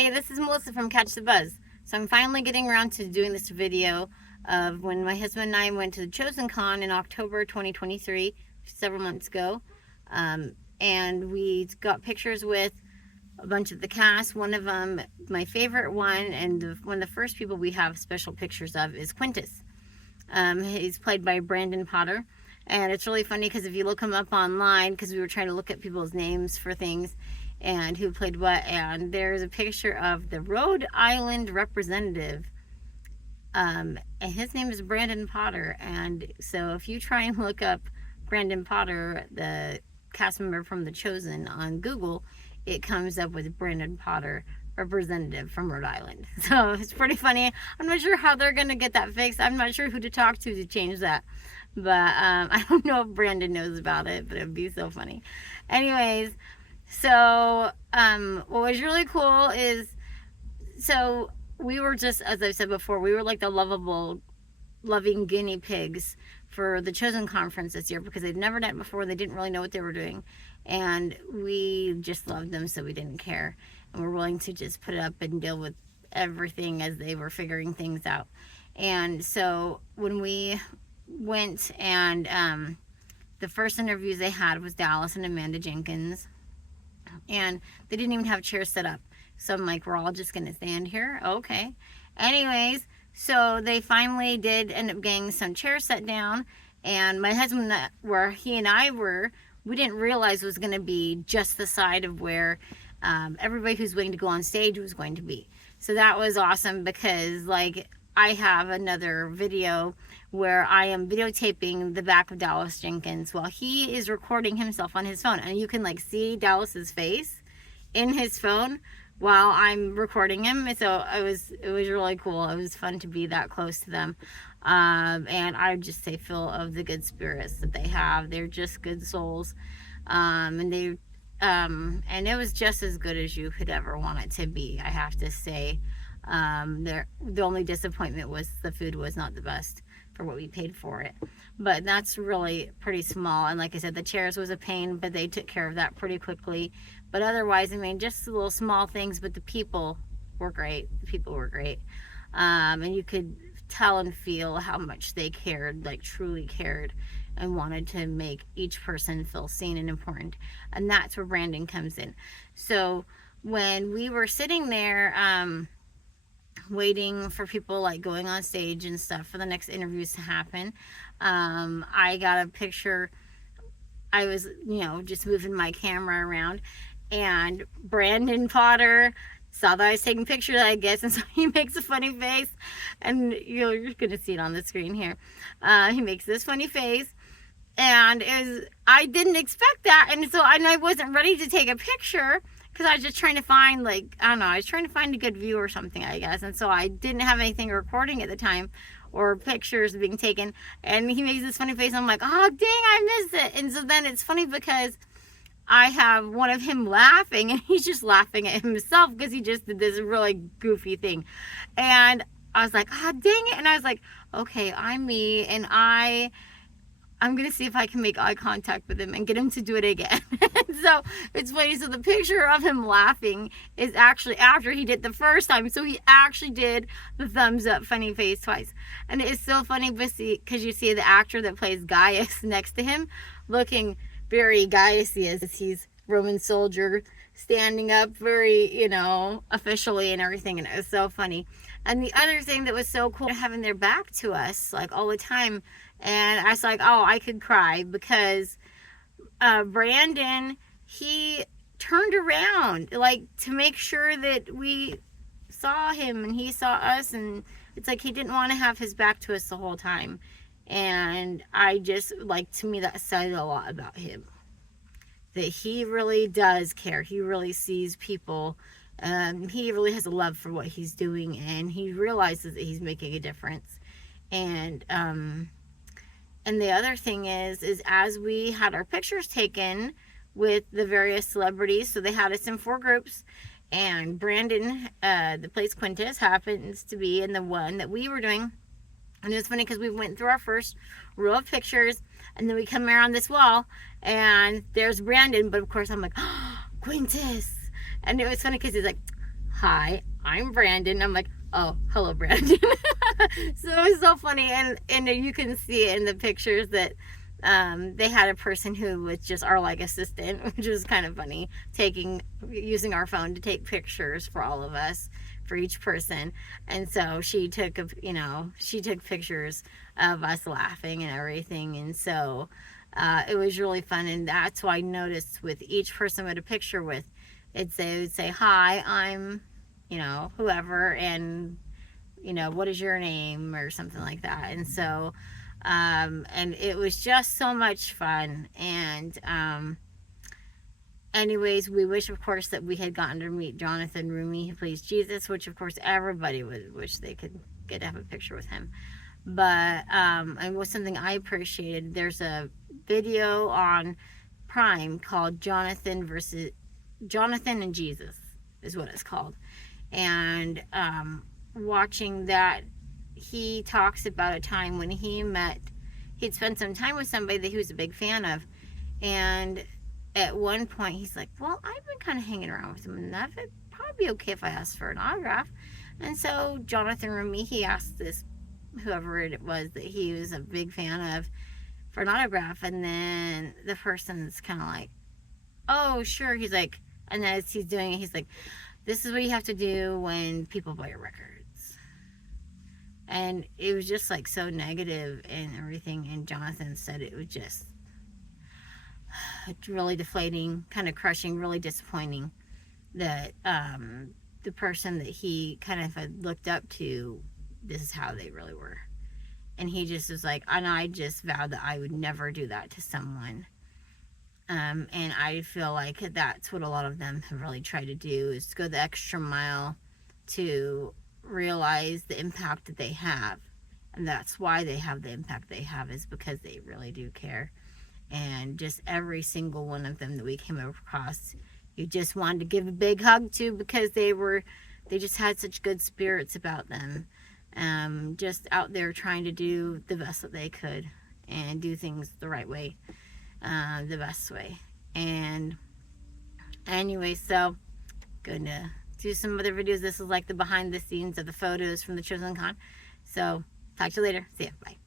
Hey, this is Melissa from Catch the Buzz. So I'm finally getting around to doing this video of when my husband and I went to the Chosen Con in October 2023, several months ago. And we got pictures with a bunch of the cast. One of them, my favorite one, and one of the first people we have special pictures of is Quintus. He's played by Brandon Potter. And it's really funny because if you look him up online, because we were trying to look at people's names for things and who played what, and there's a picture of the Rhode Island representative, and his name is Brandon Potter. And so if you try and look up Brandon Potter, the cast member from The Chosen, on Google, it comes up with Brandon Potter, representative from Rhode Island. So it's pretty funny. I'm not sure how they're gonna get that fixed. I'm not sure who to talk to change that, but I don't know if Brandon knows about it, but it'd be so funny. Anyways, so what was really cool is, so we were just, as I said before, we were like the loving guinea pigs for the Chosen Conference this year, because they'd never done it before. They didn't really know what they were doing, and we just loved them, so we didn't care, and we're willing to just put up and deal with everything as they were figuring things out. And so when we went, and the first interviews they had was Dallas and Amanda Jenkins, and they didn't even have chairs set up. So I'm like, we're all just gonna stand here, okay. Anyways, so they finally did end up getting some chairs set down, and my husband, where he and I were, we didn't realize it was going to be just the side of where everybody who's waiting to go on stage was going to be. So that was awesome, because like I have another video where I am videotaping the back of Dallas Jenkins while he is recording himself on his phone, and you can like see Dallas's face in his phone while I'm recording him. So it was really cool. It was fun to be that close to them. And I just say full of the good spirits that they have. They're just good souls. And it was just as good as you could ever want it to be, I have to say. The only disappointment was the food was not the best for what we paid for it, but that's really pretty small. And like I said, the chairs was a pain, but they took care of that pretty quickly. But otherwise, I mean, just the little small things, but the people were great. And you could tell and feel how much they cared, like truly cared, and wanted to make each person feel seen and important. And that's where Brandon comes in. So when we were sitting there waiting for people like going on stage and stuff for the next interviews to happen, I got a picture. I was, just moving my camera around, and Brandon Potter saw that I was taking pictures, I guess, and so he makes a funny face, and you're gonna see it on the screen here. He makes this funny face, and I didn't expect that, and so I wasn't ready to take a picture, because I was just trying to find, like, I don't know, I was trying to find a good view or something, I guess. And so I didn't have anything recording at the time or pictures being taken, and he makes this funny face. I'm like, oh dang, I missed it. And so then it's funny because I have one of him laughing, and he's just laughing at himself because he just did this really goofy thing. And I was like, oh dang it. And I was like, okay, I'm me, and I'm going to see if I can make eye contact with him and get him to do it again. So it's funny. So the picture of him laughing is actually after he did the first time. So he actually did the thumbs up funny face twice. And it's so funny because you see the actor that plays Gaius next to him looking very Gaius-y, as he's Roman soldier standing up very, officially and everything. And it was so funny. And the other thing that was so cool, having their back to us like all the time. And I was like, oh, I could cry, because Brandon, he turned around like to make sure that we saw him and he saw us, and it's like he didn't want to have his back to us the whole time. And I just, like, to me, that said a lot about him, that he really does care. He really sees people. He really has a love for what he's doing, and he realizes that he's making a difference. And the other thing is as we had our pictures taken with the various celebrities, so they had us in 4 groups, and Brandon, that plays Quintus, happens to be in the one that we were doing. And it was funny because we went through our first row of pictures, and then we come around this wall, and there's Brandon, but of course I'm like, oh, Quintus. And it was funny because he's like, hi, I'm Brandon. I'm like, oh, hello, Brandon. So it was so funny, and you can see it in the pictures that they had a person who was just our like assistant, which was kind of funny, using our phone to take pictures for all of us, for each person. And so she took pictures of us laughing and everything. And so it was really fun. And that's why I noticed with each person with a picture with, it would say, hi, I'm, whoever, and, what is your name, or something like that. And so, and it was just so much fun. And, anyways, we wish, of course, that we had gotten to meet Jonathan Rumi, who plays Jesus, which, of course, everybody would wish they could get to have a picture with him. But, and was something I appreciated, there's a video on Prime called Jonathan and Jesus is what it's called. And watching that, he talks about a time when he'd spent some time with somebody that he was a big fan of. And at one point he's like, well, I've been kind of hanging around with him, and that would probably be okay if I asked for an autograph. And so Jonathan Rumi, he asked this, whoever it was that he was a big fan of, for an autograph. And then the person's kind of like, oh, sure. He's like, and as he's doing it, he's like, this is what you have to do when people buy your records. And it was just like so negative and everything. And Jonathan said it was just really deflating, kind of crushing, really disappointing that the person that he kind of had looked up to, this is how they really were. And he just was like, and I just vowed that I would never do that to someone. And I feel like that's what a lot of them have really tried to do, is go the extra mile to realize the impact that they have. And that's why they have the impact they have, is because they really do care. And just every single one of them that we came across, you just wanted to give a big hug to, because they just had such good spirits about them. Just out there trying to do the best that they could and do things the right way, the best way. And anyway, so going to do some other videos. This is like the behind the scenes of the photos from the Chosen Con. So talk to you later. See ya. Bye.